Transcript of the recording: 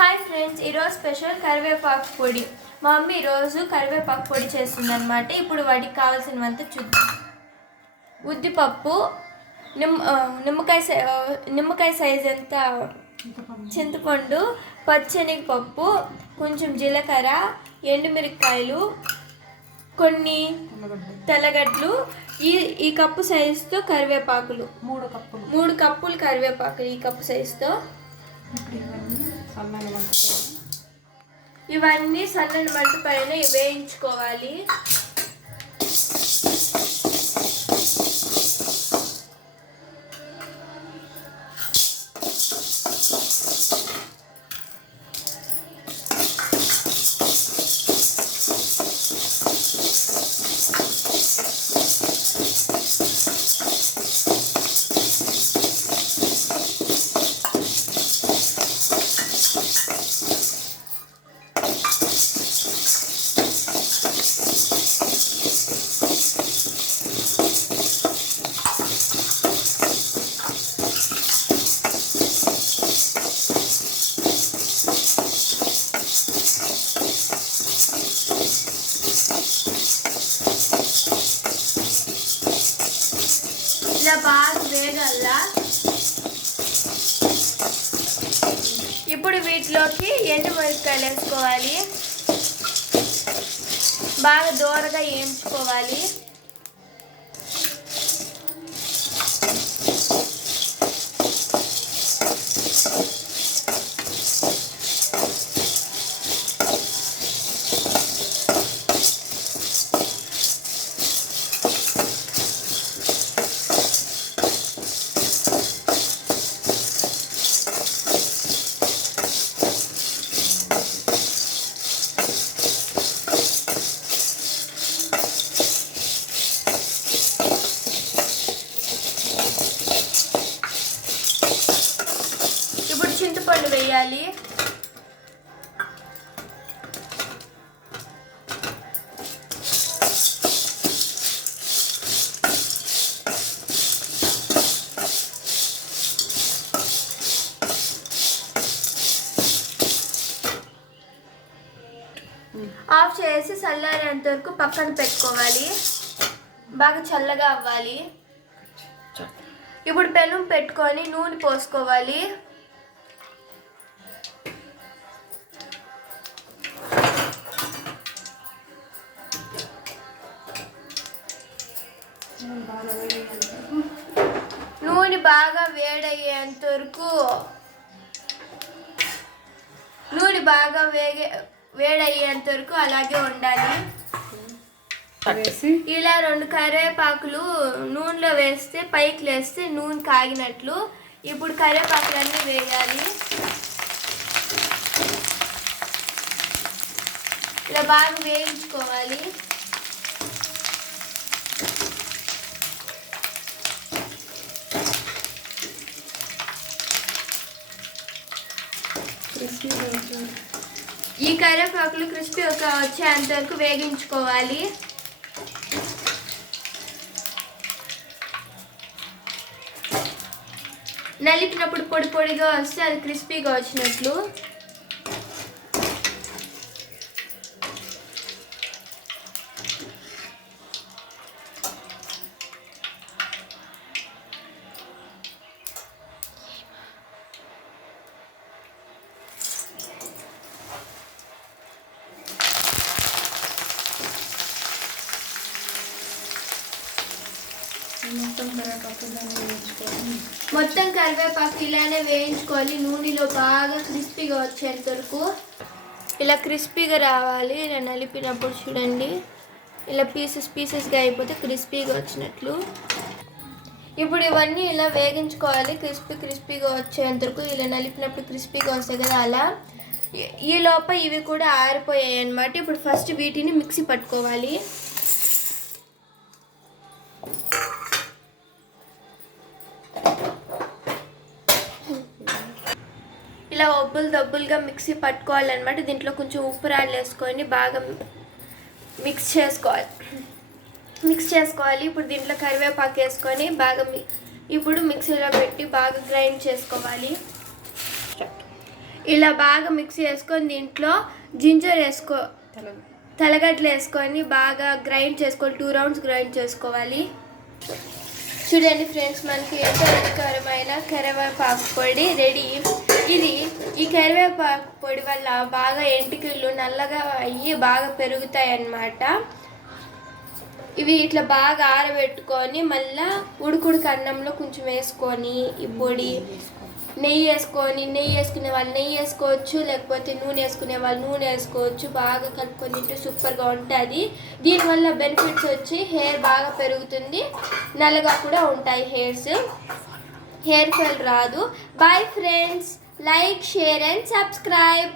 Hi friends, ఈరోజు special కరివేపాకు పొడి. మా మమ్మీ ఈరోజు కరివేపాకు పొడి చేస్తుంది అనమాట. ఇప్పుడు వాటికి కావాల్సినవంతా చూద్దాం. ఉద్దిపప్పు, నిమ్మకాయ సైజ్ ఎంత చింతపండు, పచ్చెనగపప్పు, కొంచెం జీలకర్ర, ఎండుమిరపకాయలు, కొన్ని తెల్లగడ్డలు, ఈ కప్పు సైజుతో కరివేపాకులు, 3 కప్పులు కరివేపాకులు ఈ కప్పు సైజుతో. ఇవన్నీ సన్నని మంట పైన వేయించుకోవాలి. ఇలా బాగా వేగల్లా. ఇప్పుడు వీటిలోకి ఎండుమిరపకాయలు వేసుకోవాలి. బాగా దోరగా వేయించుకోవాలి. చింతపండు వేయాలి. ఆఫ్ చేసి చల్లారేంత వరకు పక్కన పెట్టుకోవాలి. బాగా చల్లగా అవ్వాలి. ఇప్పుడు పెనం పెట్టుకొని నూనె పోసుకోవాలి. నూనె బాగా వేడయ్యేంత వరకు అలాగే ఉండాలి. ఇలా 2 కరివేపాకులు నూనెలో వేస్తే పైకి లేస్తే నూనె కాగినట్లు. ఇప్పుడు కరివేపాకులన్నీ వేయాలి. ఇలా బాగా వేయించుకోవాలి. ఈ కరివేపాకులు క్రిస్పీగా వచ్చేంత వరకు వేగించుకోవాలి. నలిపినప్పుడు పొడి పొడిగా వస్తే అది క్రిస్పీగా వచ్చినట్లు. మొత్తం కరివేపాకు ఇలానే వేయించుకోవాలి. నూనెలో బాగా క్రిస్పీగా వచ్చేంత వరకు. ఇలా క్రిస్పీగా రావాలి. ఇలా నలిపినప్పుడు చూడండి, ఇలా పీసెస్గా అయిపోతే క్రిస్పీగా వచ్చినట్లు. ఇప్పుడు ఇవన్నీ ఇలా వేగించుకోవాలి. క్రిస్పీగా వచ్చేంత వరకు. ఇలా నలిపినప్పుడు క్రిస్పీగా వస్తాయి కదా, అలా. ఈ లోపల ఇవి కూడా ఆరిపోయాయి అన్నమాట. ఇప్పుడు ఫస్ట్ వీటిని మిక్సీ పట్టుకోవాలి. ఇలా దబ్బులుగా మిక్సీ పట్టుకోవాలన్నమాట. దీంట్లో కొంచెం ఉప్పు రాళ్ళు వేసుకొని బాగా మిక్స్ చేసుకోవాలి. ఇప్పుడు దీంట్లో కరివేపాకు వేసుకొని బాగా ఇప్పుడు మిక్సీలో పెట్టి బాగా గ్రైండ్ చేసుకోవాలి. ఇలా బాగా మిక్స్ చేసుకొని దీంట్లో జింజర్ తెల్లగడ్డలు వేసుకొని బాగా గ్రైండ్ చేసుకోవాలి. 2 రౌండ్స్ గ్రైండ్ చేసుకోవాలి. చూడండి ఫ్రెండ్స్, మనకి ఎంతో రుచికరమైన కరివేపాకు పొడి రెడీ. ఈ కరివేపాకు పొడి వల్ల బాగా ఎంటికలు నల్లగా అయ్యి బాగా పెరుగుతాయి అన్నమాట. ఇవి ఇట్లా బాగా ఆరబెట్టుకొని మళ్ళీ ఉడుకుడికి అన్నంలో కొంచెం వేసుకొని ఈ పొడి నెయ్యి వేసుకునే వాళ్ళు నెయ్యి వేసుకోవచ్చు, లేకపోతే నూనె వేసుకునే వాళ్ళు నూనె వేసుకోవచ్చు. బాగా కలుపుకొని తింటే సూపర్గా ఉంటుంది. దీనివల్ల బెనిఫిట్స్ వచ్చి హెయిర్ బాగా పెరుగుతుంది, నల్లగా కూడా ఉంటాయి హెయిర్ ఫాల్ రాదు. Bye friends, like, share and subscribe.